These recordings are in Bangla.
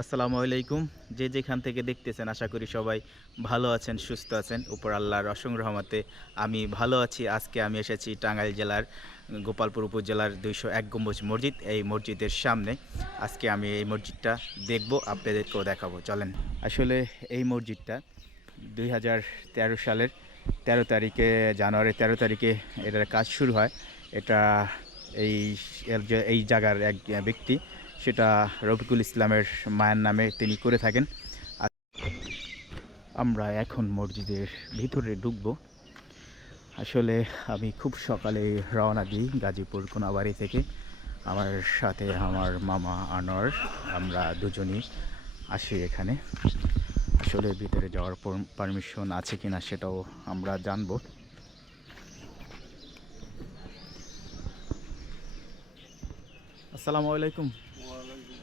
আসসালামু আলাইকুম। যে যেখান থেকে দেখতেছেন আশা করি সবাই ভালো আছেন, সুস্থ আছেন। উপর আল্লাহর অসীম রহমতে আমি ভালো আছি। আজকে আমি এসেছি টাঙ্গাইল জেলার গোপালপুর উপজেলার ২০১ গম্বুজ মসজিদ। এই মসজিদের সামনে আজকে আমি এই মসজিদটা দেখব, আপনাদেরকেও দেখাবো। চলেন। আসলে এই মসজিদটা ২০১৩ সালের ১৩ তারিখে, জানুয়ারির ১৩ তারিখে এটার কাজ শুরু হয়। এটা এই এই জায়গার এক ব্যক্তি, সেটা রফিকুল ইসলামের মায়ের নামে তিনি করে থাকেন। আমরা এখন মসজিদের ভিতরে ঢুকবো। আসলে আমি খুব সকালে রওনা দিই গাজীপুর কোনাবাড়ি থেকে। আমার সাথে আমার মামা আনোয়ার, আমরা দুজনই আসি এখানে। আসলে ভিতরে যাওয়ার পারমিশন আছে কিনা সেটাও আমরা জানবো। আসসালামু আলাইকুম ওয়ালাইকুম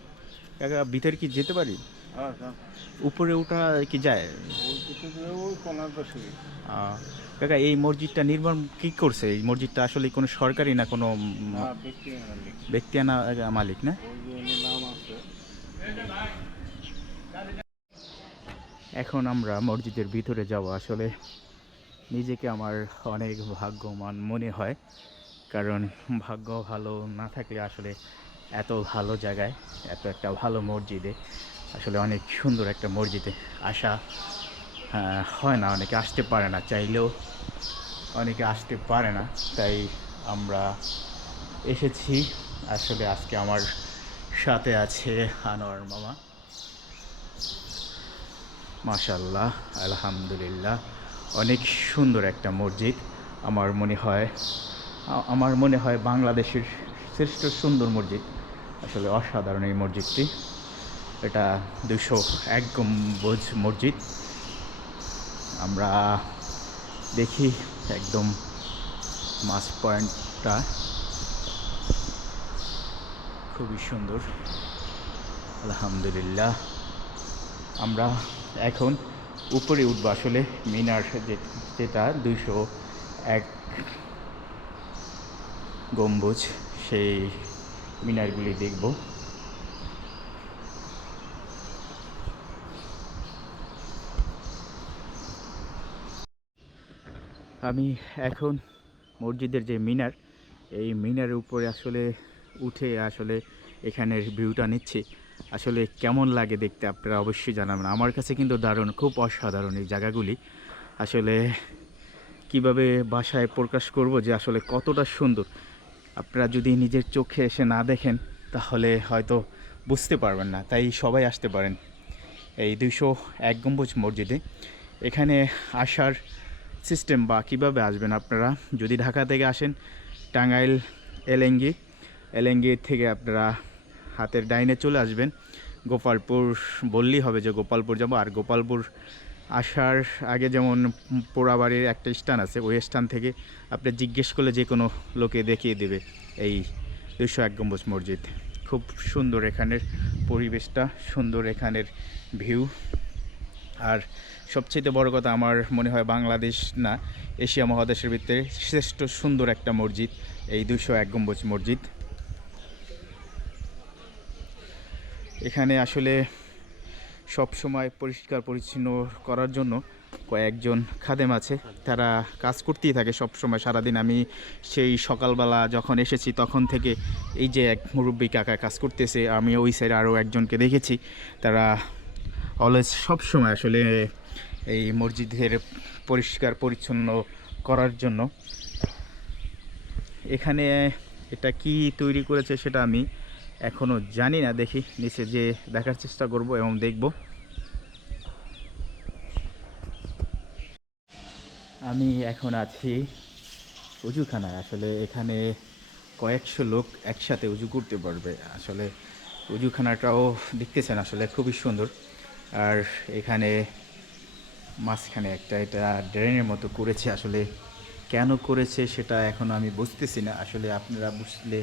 কাকা, ভিতরে কি যেতে পারি? আসসালাম। উপরে ওঠা কি যায়? ওই কিছু দূরে ওই কোনার পাশে। আহ, কাকা, এই মসজিদটা নির্মাণ কি করছে? এই মসজিদটা আসলে কোনো সরকারি না কোনো না, ব্যক্তি মালিক। ব্যক্তি মালিক না? ওই যে এনে নাম আছে। এখন আমরা মসজিদের ভিতরে যাব। আসলে নিজেকে আমার অনেক ভাগ্যবান মনে হয়, কারণ ভাগ্য ভালো না থাকলে আসলে এত ভালো জায়গায়, এত একটা ভালো মসজিদে, আসলে অনেক সুন্দর একটা মসজিদে আসা হয় না। অনেকে আসতে পারে না, চাইলেও অনেকে আসতে পারে না। তাই আমরা এসেছি। আসলে আজকে আমার সাথে আছে আনোয়ার মামা। মাশাল্লাহ, আলহামদুলিল্লাহ, অনেক সুন্দর একটা মসজিদ। আমার মনে হয় বাংলাদেশের শ্রেষ্ঠ সুন্দর মসজিদ। আসলে অসাধারণ এই মসজিদটি। এটা ২০১ গম্বুজ মসজিদ। আমরা দেখি একদম মাস পয়েন্টটা খুবই সুন্দর, আলহামদুলিল্লাহ। আমরা এখন উপরে উঠবো। আসলে মিনার যেটা ২০১ গম্বুজ, সেই মিনারগুলি দেখব। আমি এখন মসজিদের যে মিনার, এই মিনারের উপরে আসলে উঠে আসলে এখানের ভিউটা নিচ্ছি। আসলে কেমন লাগে দেখতে আপনারা অবশ্যই জানাবেন। আমার কাছে কিন্তু দারুণ, খুব অসাধারণ এই জায়গাগুলি। আসলে কিভাবে ভাষায় প্রকাশ করব যে আসলে কতটা সুন্দর। আপনারা যদি নিজের চোখে এসে না দেখেন তাহলে হয়তো বুঝতে পারবেন না। তাই সবাই আসতে পারেন এই ২০১ গম্বুজ মসজিদে। এখানে আসার সিস্টেম বা কিভাবে আসবেন আপনারা, যদি ঢাকা থেকে আসেন, টাঙ্গাইল এলেঙ্গি, এলেঙ্গি থেকে আপনারা হাতের ডাইনে চলে আসবেন। গোপালপুর বললেই হবে যে গোপালপুর যাব। আর গোপালপুর আসার আগে যেমন পোড়াবাড়ির একটা স্থান আছে, ওই স্থান থেকে আপনি জিজ্ঞেস করলে যে কোনো লোকে দেখিয়ে দেবে এই ২০১ গম্বুজ মসজিদ। খুব সুন্দর এখানের পরিবেশটা, সুন্দর এখানের ভিউ। আর সবচেয়ে বড় কথা, আমার মনে হয় বাংলাদেশ না, এশিয়া মহাদেশের ভিতরে শ্রেষ্ঠ সুন্দর একটা মসজিদ এই ২০১ গম্বুজ মসজিদ। এখানে আসলে সব সময় পরিষ্কার পরিচ্ছন্ন করার জন্য কয়েকজন খাদেম আছে, তারা কাজ করতেই থাকে সব সময় সারাদিন। আমি সেই সকালবেলা যখন এসেছি তখন থেকে এই যে এক মুরব্বী কাকা কাজ করতেছে, আমি ওই সাইডে আরও একজনকে দেখেছি। তারা অলওয়েজ সব সময় আসলে এই মসজিদের পরিষ্কার পরিচ্ছন্ন করার জন্য। এখানে এটা কি তৈরি করেছে সেটা আমি এখনও জানি না, দেখি নিচে যে দেখার চেষ্টা করব এবং দেখব। আমি এখন আছি উজুখানায়। আসলে এখানে কয়েকশো লোক একসাথে উজু করতে পারবে। আসলে উজুখানাটাও দেখতেছেন আসলে খুবই সুন্দর। আর এখানে মাঝখানে একটা এটা ড্রেনের মতো করেছে। আসলে কেন করেছে সেটা এখন আমি বুঝতেছি না। আসলে আপনারা বুঝলে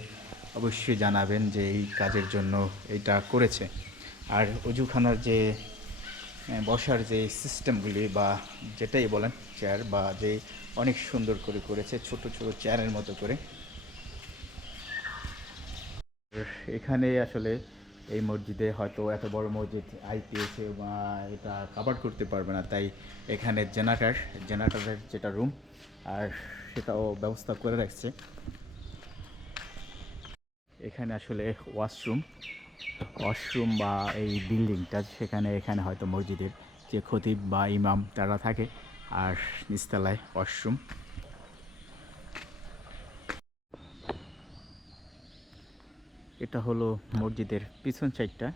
অবশ্যই জানাবেন যে এই কাজের জন্য এটা করেছে। আর অজুখানার যে বসার যে সিস্টেমগুলি বা যেটাই বলেন, চেয়ার বা যে অনেক সুন্দর করে করেছে, ছোট ছোট চেয়ারের মতো করে। এখানে আসলে এই মসজিদে হয়তো এত বড় মসজিদ আইপিএসে বা এটা কাভার করতে পারবে না, তাই এখানে জেনারেটরের যেটা রুম আর সেটাও ব্যবস্থা করে রাখছে। এখানে আসলে ওয়াশরুম বা এই বিল্ডিংটা এখানে হয়তো মসজিদের যে খতিব বা ইমাম তারা থাকে, আর নিচতলায় ওয়াশরুম। এটা হলো মসজিদের পিছন সাইডটা।